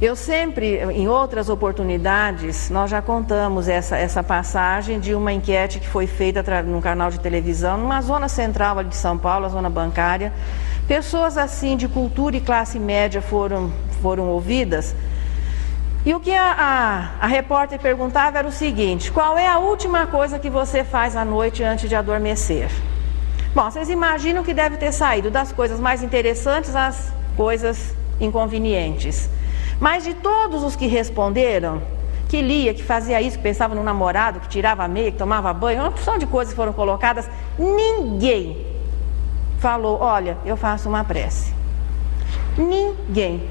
Eu sempre, em outras oportunidades, nós já contamos essa passagem de uma enquete que foi feita num canal de televisão, numa zona central ali de São Paulo, a zona bancária. Pessoas assim de cultura e classe média foram ouvidas. E o que a repórter perguntava era o seguinte: qual é a última coisa que você faz à noite antes de adormecer? Bom, vocês imaginam que deve ter saído das coisas mais interessantes às coisas inconvenientes. Mas de todos os que responderam, que lia, que fazia isso, que pensava no namorado, que tirava a meia, que tomava banho, uma porção de coisas foram colocadas, ninguém falou: olha, eu faço uma prece. Ninguém.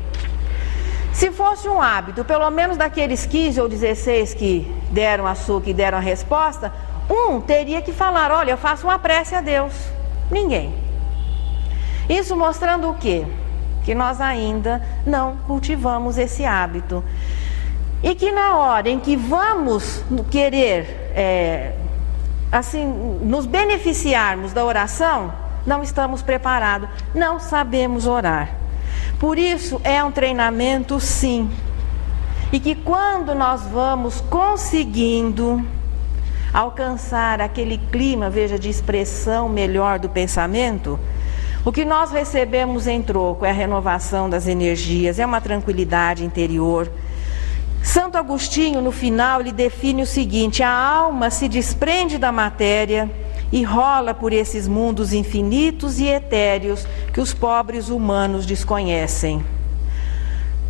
Se fosse um hábito, pelo menos daqueles 15 ou 16 que deram a resposta, um teria que falar: olha, eu faço uma prece a Deus. Ninguém. Isso mostrando o quê? Que nós ainda não cultivamos esse hábito. E que na hora em que vamos querer, nos beneficiarmos da oração, não estamos preparados, não sabemos orar. Por isso é um treinamento, sim. E que quando nós vamos conseguindo alcançar aquele clima, veja, de expressão melhor do pensamento, o que nós recebemos em troco é a renovação das energias, é uma tranquilidade interior. Santo Agostinho, no final, ele define o seguinte: a alma se desprende da matéria e rola por esses mundos infinitos e etéreos que os pobres humanos desconhecem.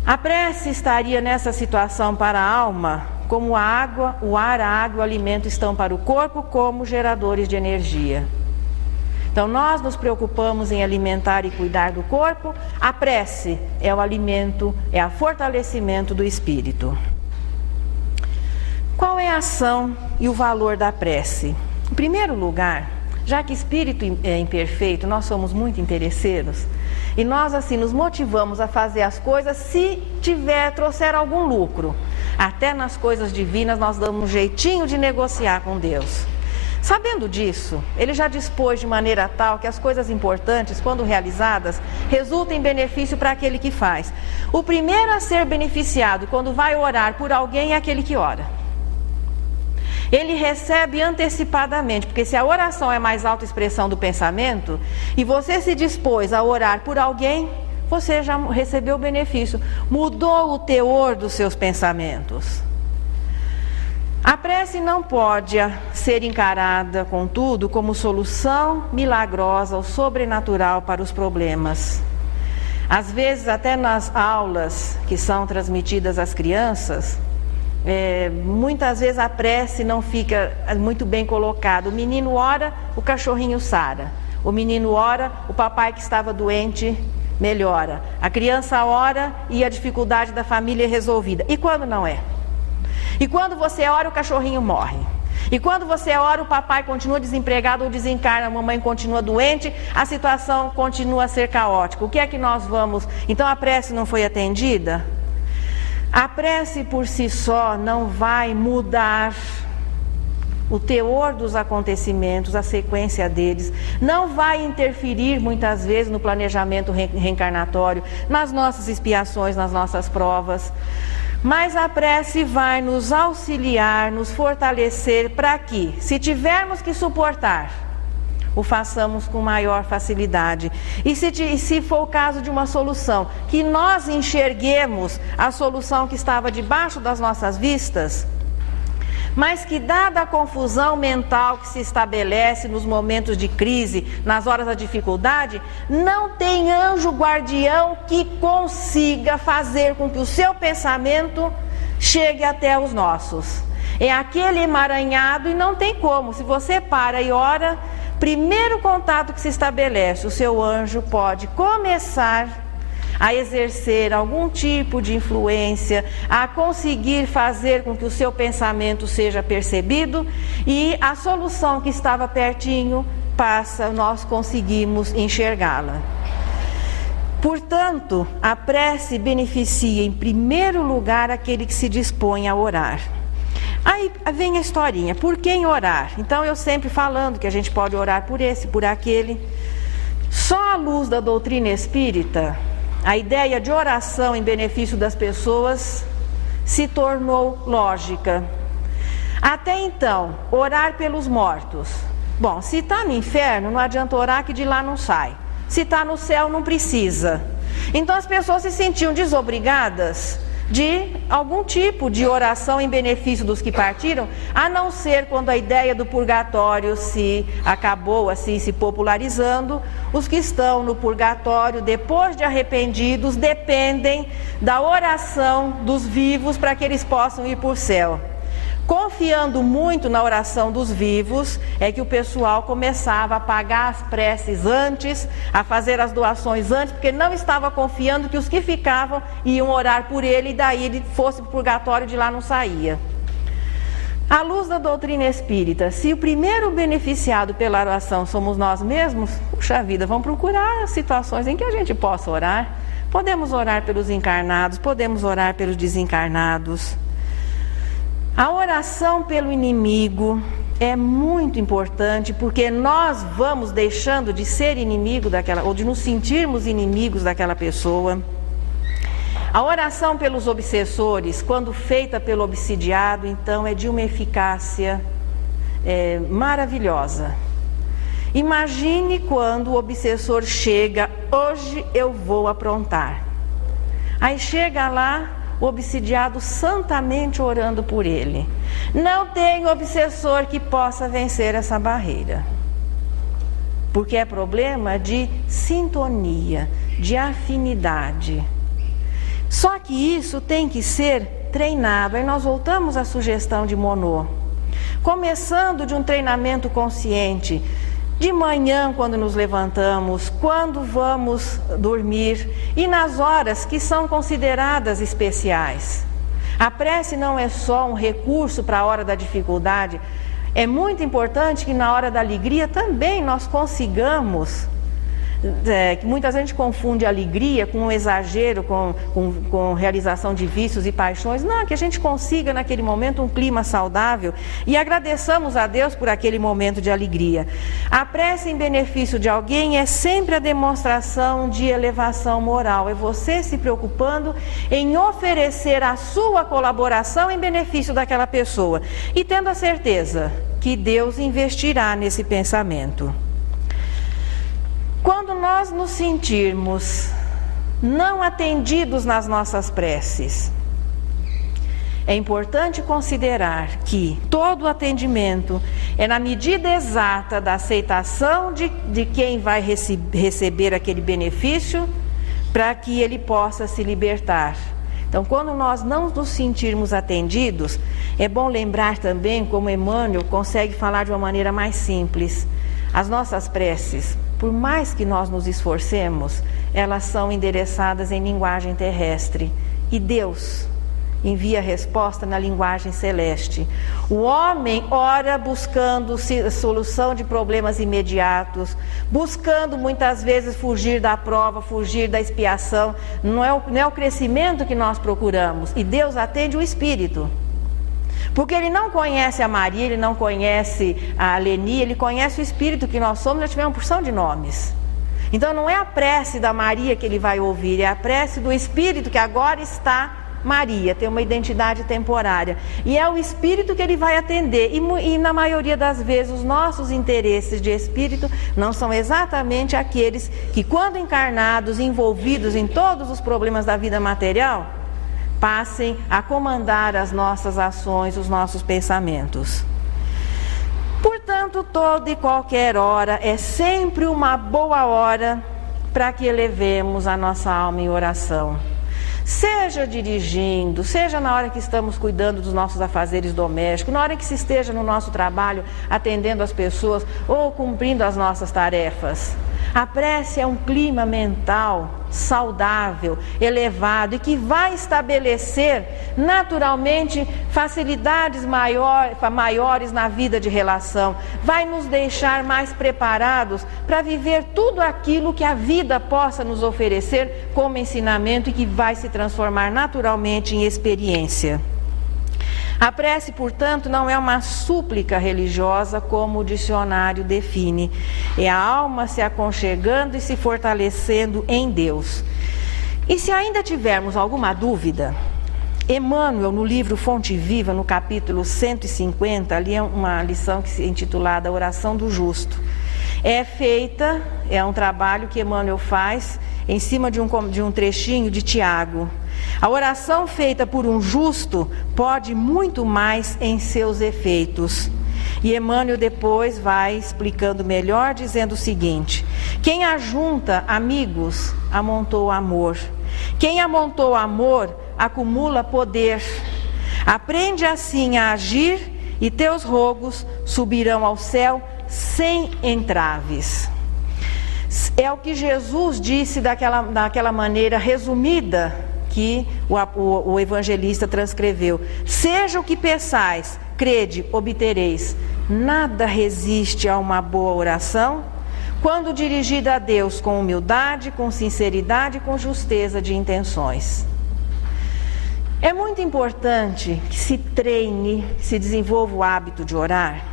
A prece estaria nessa situação para a alma, como a água, o ar, a água e o alimento estão para o corpo como geradores de energia. Então, nós nos preocupamos em alimentar e cuidar do corpo. A prece é o alimento, é o fortalecimento do espírito. Qual é a ação e o valor da prece? Em primeiro lugar, já que espírito é imperfeito, nós somos muito interesseiros, e nós assim nos motivamos a fazer as coisas se trouxer algum lucro. Até nas coisas divinas nós damos um jeitinho de negociar com Deus. Sabendo disso, ele já dispôs de maneira tal que as coisas importantes, quando realizadas, resultam em benefício para aquele que faz. O primeiro a ser beneficiado quando vai orar por alguém é aquele que ora. Ele recebe antecipadamente, porque se a oração é a mais alta expressão do pensamento, e você se dispôs a orar por alguém, você já recebeu o benefício, mudou o teor dos seus pensamentos. A prece não pode ser encarada, contudo, como solução milagrosa ou sobrenatural para os problemas. Às vezes, até nas aulas que são transmitidas às crianças, Muitas vezes a prece não fica muito bem colocada. O menino ora, o cachorrinho sara. O menino ora, o papai que estava doente melhora. A criança ora e a dificuldade da família é resolvida. E quando não é? E quando você ora, o cachorrinho morre. E quando você ora, o papai continua desempregado ou desencarna, a mamãe continua doente, a situação continua a ser caótica. O que é que nós vamos... Então a prece não foi atendida? A prece por si só não vai mudar o teor dos acontecimentos, a sequência deles, não vai interferir muitas vezes no planejamento reencarnatório, nas nossas expiações, nas nossas provas, mas a prece vai nos auxiliar, nos fortalecer para que, se tivermos que suportar, o façamos com maior facilidade. E se for o caso de uma solução, que nós enxerguemos a solução que estava debaixo das nossas vistas, mas que, dada a confusão mental que se estabelece nos momentos de crise, nas horas da dificuldade, não tem anjo guardião que consiga fazer com que o seu pensamento chegue até os nossos. É aquele emaranhado e não tem como. Se você para e ora, primeiro contato que se estabelece, o seu anjo pode começar a exercer algum tipo de influência, a conseguir fazer com que o seu pensamento seja percebido e a solução que estava pertinho passa, nós conseguimos enxergá-la. Portanto, a prece beneficia em primeiro lugar aquele que se dispõe a orar. Aí vem a historinha, por quem orar? Então eu sempre falando que a gente pode orar por esse, por aquele. Só à luz da doutrina espírita, a ideia de oração em benefício das pessoas se tornou lógica. Até então, orar pelos mortos. Bom, se está no inferno, não adianta orar que de lá não sai. Se está no céu, não precisa. Então as pessoas se sentiam desobrigadas de algum tipo de oração em benefício dos que partiram, a não ser quando a ideia do purgatório se acabou assim se popularizando. Os que estão no purgatório, depois de arrependidos, dependem da oração dos vivos para que eles possam ir para o céu. Confiando muito na oração dos vivos, é que o pessoal começava a pagar as preces antes, a fazer as doações antes, porque não estava confiando que os que ficavam iam orar por ele e daí ele fosse para o purgatório e de lá não saía. À luz da doutrina espírita, se o primeiro beneficiado pela oração somos nós mesmos, puxa vida, vamos procurar situações em que a gente possa orar. Podemos orar pelos encarnados, podemos orar pelos desencarnados. A oração pelo inimigo é muito importante, porque nós vamos deixando de ser inimigo daquela, ou de nos sentirmos inimigos daquela pessoa. A oração pelos obsessores, quando feita pelo obsidiado, então é de uma eficácia maravilhosa. Imagine quando o obsessor chega, hoje eu vou aprontar. Aí chega lá, o obsidiado santamente orando por ele. Não tem obsessor que possa vencer essa barreira, porque é problema de sintonia, de afinidade. Só que isso tem que ser treinado. Aí nós voltamos à sugestão de Monod, começando de um treinamento consciente. De manhã, quando nos levantamos, quando vamos dormir e nas horas que são consideradas especiais. A prece não é só um recurso para a hora da dificuldade, é muito importante que na hora da alegria também nós consigamos, que muitas vezes a gente confunde alegria com um exagero, com realização de vícios e paixões. Não, que a gente consiga naquele momento um clima saudável e agradeçamos a Deus por aquele momento de alegria. A prece em benefício de alguém é sempre a demonstração de elevação moral, é você se preocupando em oferecer a sua colaboração em benefício daquela pessoa e tendo a certeza que Deus investirá nesse pensamento. Quando nós nos sentirmos não atendidos nas nossas preces, é importante considerar que todo atendimento é na medida exata da aceitação de quem vai receber aquele benefício, para que ele possa se libertar. Então, quando nós não nos sentirmos atendidos, é bom lembrar também como Emmanuel consegue falar de uma maneira mais simples. As nossas preces, por mais que nós nos esforcemos, elas são endereçadas em linguagem terrestre. E Deus envia a resposta na linguagem celeste. O homem ora buscando solução de problemas imediatos, buscando muitas vezes fugir da prova, fugir da expiação. Não é o crescimento que nós procuramos. E Deus atende o espírito. Porque Ele não conhece a Maria, Ele não conhece a Leni, Ele conhece o espírito que nós somos, já tivemos uma porção de nomes. Então não é a prece da Maria que Ele vai ouvir, é a prece do espírito que agora está Maria, tem uma identidade temporária. E é o espírito que Ele vai atender. E na maioria das vezes os nossos interesses de espírito não são exatamente aqueles que, quando encarnados, envolvidos em todos os problemas da vida material, passem a comandar as nossas ações, os nossos pensamentos. Portanto, toda e qualquer hora é sempre uma boa hora para que elevemos a nossa alma em oração. Seja dirigindo, seja na hora que estamos cuidando dos nossos afazeres domésticos, na hora que se esteja no nosso trabalho atendendo as pessoas ou cumprindo as nossas tarefas. A prece é um clima mental saudável, elevado e que vai estabelecer naturalmente facilidades maiores na vida de relação. Vai nos deixar mais preparados para viver tudo aquilo que a vida possa nos oferecer como ensinamento e que vai se transformar naturalmente em experiência. A prece, portanto, não é uma súplica religiosa como o dicionário define. É a alma se aconchegando e se fortalecendo em Deus. E se ainda tivermos alguma dúvida, Emmanuel, no livro Fonte Viva, no capítulo 150, ali é uma lição que se intitulada Oração do Justo. É um trabalho que Emmanuel faz em cima de um trechinho de Tiago. A oração feita por um justo pode muito mais em seus efeitos. E Emmanuel depois vai explicando melhor, dizendo o seguinte: quem ajunta amigos, amontou amor. Quem amontou amor, acumula poder. Aprende assim a agir e teus rogos subirão ao céu sem entraves. É o que Jesus disse daquela maneira resumida que o evangelista transcreveu. Seja o que peçais, crede, obtereis. Nada resiste a uma boa oração, quando dirigida a Deus com humildade, com sinceridade e com justeza de intenções. É muito importante que se treine, que se desenvolva o hábito de orar,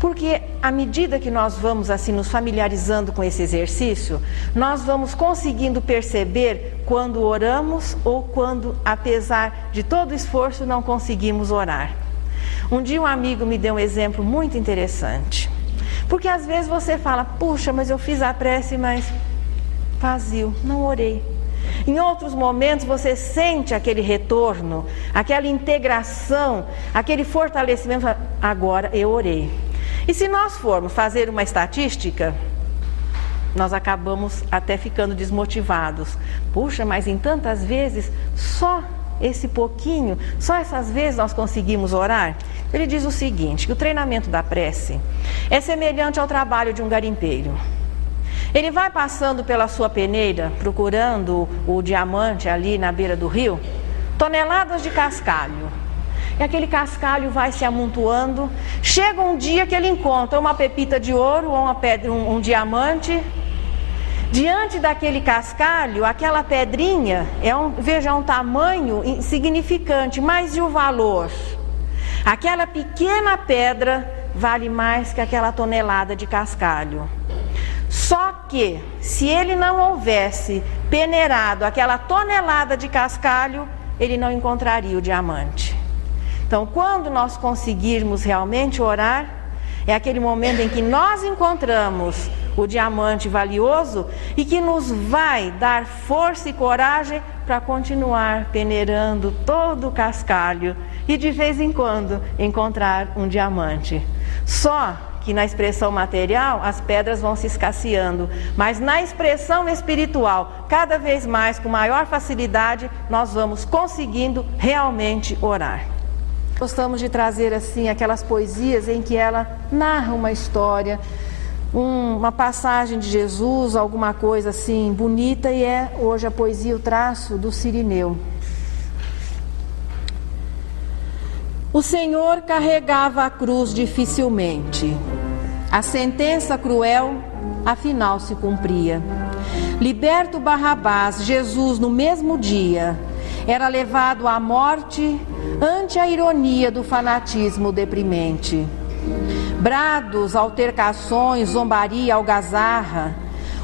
porque à medida que nós vamos assim nos familiarizando com esse exercício, nós vamos conseguindo perceber quando oramos ou quando, apesar de todo o esforço, não conseguimos orar. Um dia um amigo me deu um exemplo muito interessante, porque às vezes você fala, puxa, mas eu fiz a prece, mas vazio, não orei. Em outros momentos você sente aquele retorno, aquela integração, aquele fortalecimento, agora eu orei. E se nós formos fazer uma estatística, nós acabamos até ficando desmotivados. Puxa, mas em tantas vezes, só esse pouquinho, só essas vezes nós conseguimos orar? Ele diz o seguinte, que o treinamento da prece é semelhante ao trabalho de um garimpeiro. Ele vai passando pela sua peneira, procurando o diamante ali na beira do rio, toneladas de cascalho. E aquele cascalho vai se amontoando. Chega um dia que ele encontra uma pepita de ouro ou um diamante. Diante daquele cascalho, aquela pedrinha é um tamanho insignificante, mas e o valor? Aquela pequena pedra vale mais que aquela tonelada de cascalho. Só que, se ele não houvesse peneirado aquela tonelada de cascalho, ele não encontraria o diamante. Então, quando nós conseguirmos realmente orar, é aquele momento em que nós encontramos o diamante valioso e que nos vai dar força e coragem para continuar peneirando todo o cascalho e de vez em quando encontrar um diamante. Só que na expressão material as pedras vão se escasseando, mas na expressão espiritual, cada vez mais, com maior facilidade, nós vamos conseguindo realmente orar. Gostamos de trazer assim aquelas poesias em que ela narra uma história, uma passagem de Jesus, alguma coisa assim bonita, e é hoje a poesia, o traço do Cirineu. O Senhor carregava a cruz dificilmente. A sentença cruel, afinal, se cumpria. Liberto Barrabás, Jesus, no mesmo dia, era levado à morte ante a ironia do fanatismo deprimente. Brados, altercações, zombaria, algazarra,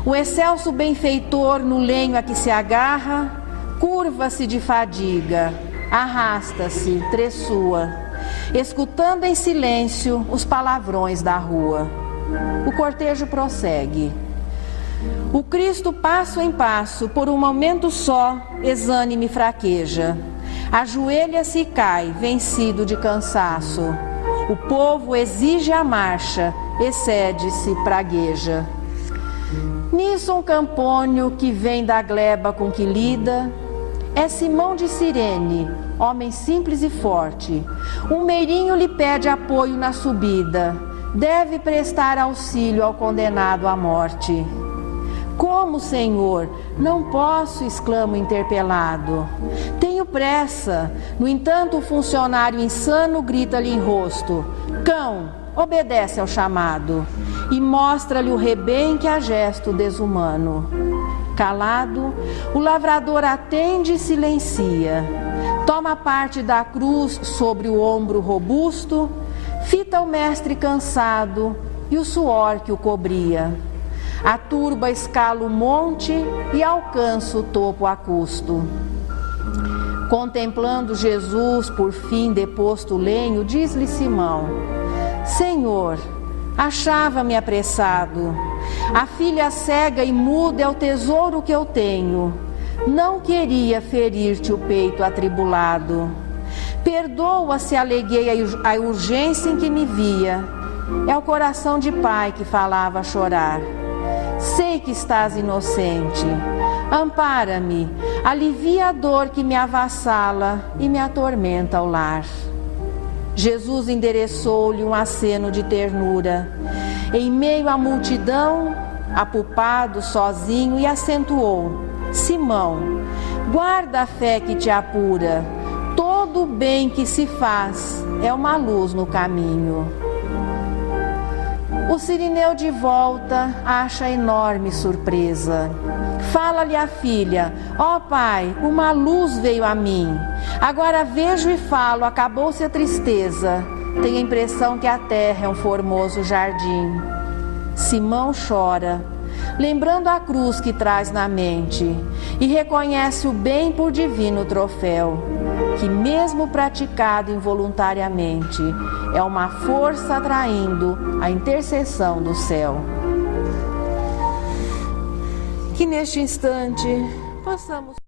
o excelso benfeitor no lenho a que se agarra, curva-se de fadiga, arrasta-se, tressua, escutando em silêncio os palavrões da rua. O cortejo prossegue. O Cristo, passo em passo, por um momento só, exânime fraqueja. Ajoelha-se e cai, vencido de cansaço. O povo exige a marcha, excede-se, pragueja. Nisso um campônio que vem da gleba com que lida, é Simão de Cirene, homem simples e forte. Um meirinho lhe pede apoio na subida, deve prestar auxílio ao condenado à morte. Como, Senhor? Não posso, exclama o interpelado. Tenho pressa. No entanto, o funcionário insano grita-lhe em rosto: cão, obedece ao chamado, e mostra-lhe o rebenque a gesto desumano. Calado, o lavrador atende e silencia. Toma parte da cruz sobre o ombro robusto, fita o mestre cansado e o suor que o cobria. A turba escala o monte e alcança o topo a custo. Contemplando Jesus, por fim deposto o lenho, diz-lhe Simão: Senhor, achava-me apressado. A filha cega e muda é o tesouro que eu tenho. Não queria ferir-te o peito atribulado. Perdoa se aleguei a urgência em que me via. É o coração de pai que falava a chorar. Sei que estás inocente. Ampara-me, alivia a dor que me avassala e me atormenta o lar. Jesus endereçou-lhe um aceno de ternura. Em meio à multidão, apupado, sozinho, e acentuou: Simão, guarda a fé que te apura. Todo o bem que se faz é uma luz no caminho. O Cirineu de volta acha enorme surpresa. Fala-lhe a filha: ó pai, uma luz veio a mim. Agora vejo e falo, acabou-se a tristeza. Tenho a impressão que a terra é um formoso jardim. Simão chora, lembrando a cruz que traz na mente, e reconhece o bem por divino troféu, que mesmo praticado involuntariamente, é uma força atraindo a intercessão do céu. Que neste instante possamos